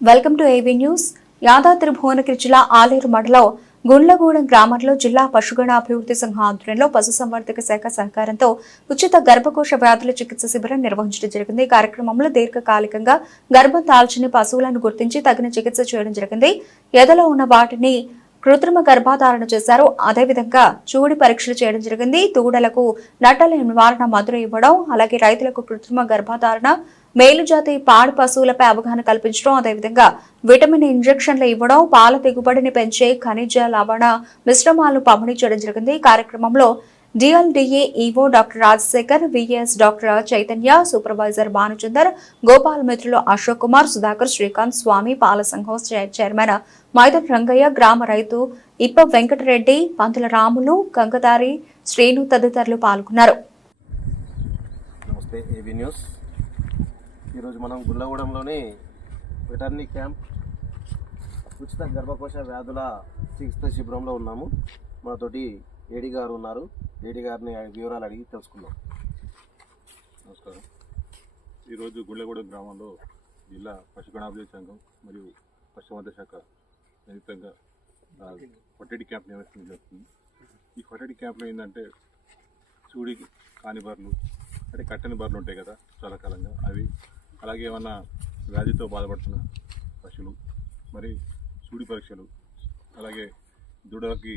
Welcome to AV news. Yadadri Bhuvanagiri జిల్లా ఆలేరు మండలం గుండ్లగూడెం గ్రామంలో జిల్లా పశుగణ అభివృద్ధి సంఘం ఆధ్వర్యంలో పశుసంవర్ధక శాఖ సహకారంతో ఉచిత గర్భకోశ వ్యాధుల చికిత్స శిబిరం నిర్వహించడం జరిగింది. కార్యక్రమంలో దీర్ఘకాలికంగా గర్భం దాల్చిన పశువులను గుర్తించి తగిన చికిత్స చేయడం జరిగింది. ఎదలో ఉన్న వాటిని కృత్రిమ గర్భధారణ చేశారు. అదేవిధంగా చూడి పరీక్షలు చేయడం జరిగింది. దూడలకు నట్టల నివారణ మందులు ఇవ్వడం అలాగే రైతులకు కృత్రిమ గర్భధారణ మేలుజాతి పాడి పశువులపై అవగాహన కల్పించడం అదేవిధంగా విటమిన్ ఇంజెక్షన్లు ఇవ్వడం పాల దిగుబడిని పెంచే ఖనిజ లవణ మిశ్రమాలను పంపిణీ చేయడం జరిగింది. కార్యక్రమంలో DLDA EO doctor Rajasekhar VS doctor Chaitanya supervisor Bhanuchander Gopal మిత్రులు అశోక్ కుమార్ సుధాకర్ శ్రీకాంత్ స్వామి పాల సంఘం చైర్మన్ మైదన్ రంగయ్య గ్రామ రైతు ఇప్ప వెంకటరెడ్డి పంతుల రాములు గంగదారి శ్రీను తదితరులు పాల్గొన్నారు. నమస్తే ఏబీ న్యూస్ ఈరోజు మనం గుల్లగూడెంలోని వెటర్నీ క్యాంప్ ఉచిత గర్భకోశ వ్యాధుల చికిత్స శిబిరంలో ఉన్నాము. మనతోటి ఏడి గారు ఉన్నారు. ఏడి గారిని వివరాలు అడిగి తెలుసుకుందాం. నమస్కారం. ఈరోజు గుళ్ళగూడెం గ్రామంలో జిల్లా పశుగణాభివృద్ధి సంఘం మరియు పశువర్ధ శాఖ నిమిత్తంగా ఆ, కొట్టడి క్యాంప్ నిర్వహించడం జరుగుతుంది. ఈ కొట్టడి క్యాంప్లో ఏంటంటే చూడి కాని బర్రెలు అంటే కట్టని బర్రెలు ఉంటాయి కదా చాలా కాలంగా అవి అలాగే ఏమన్నా వ్యాధితో బాధపడుతున్న పశువులు మరి చూడి పరీక్షలు అలాగే దూడలకి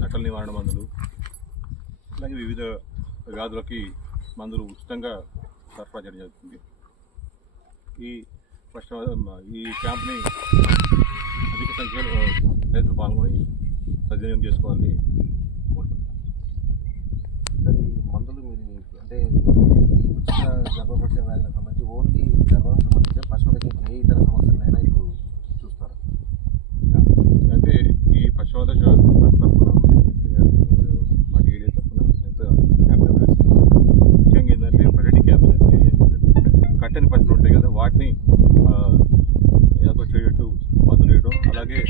నట్టల నివారణ మందులు అలాగే వివిధ వ్యాధులకి మందులు ఉచితంగా సరఫరా చేయడం జరుగుతుంది. ఈ ఫస్ట్ ఈ క్యాంప్ని అధిక సంఖ్యలో రైతులు పాల్గొని సద్వినియోగం చేసుకోవాలని కోరుకుంటున్నాను. సరే ఈ మందులు మీరు అంటే ఉచిత వ్యాధులకు సంబంధించి ఓన్లీ గర్భానికి సంబంధించి పశువులకి ఏ ఇతర సమస్యలైనా ఇప్పుడు చూస్తారు? అంటే ఈ అలాగే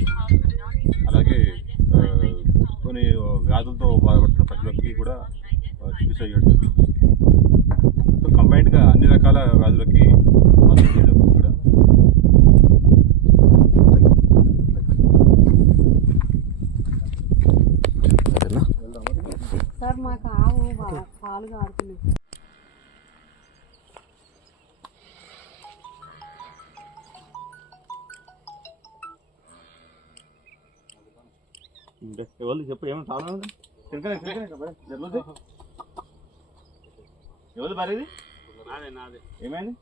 అలాగే కొన్ని వ్యాధులతో బాధపడుతున్న పశువులకి కూడా చికిత్స చేయడం జరుగుతుంది. సో కంబైన్డ్గా అన్ని రకాల వ్యాధులకి కూడా. సార్ మాకు ఆవు బా- పాలు కారుతున్నాయి ఎవరు చెప్పు ఏమైనా చాలా ఎవరు భార్యది? ఏమైంది?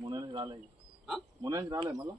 మూడు నెలలు రాలేదు. మూడు నెలలు రాలేదు మళ్ళీ?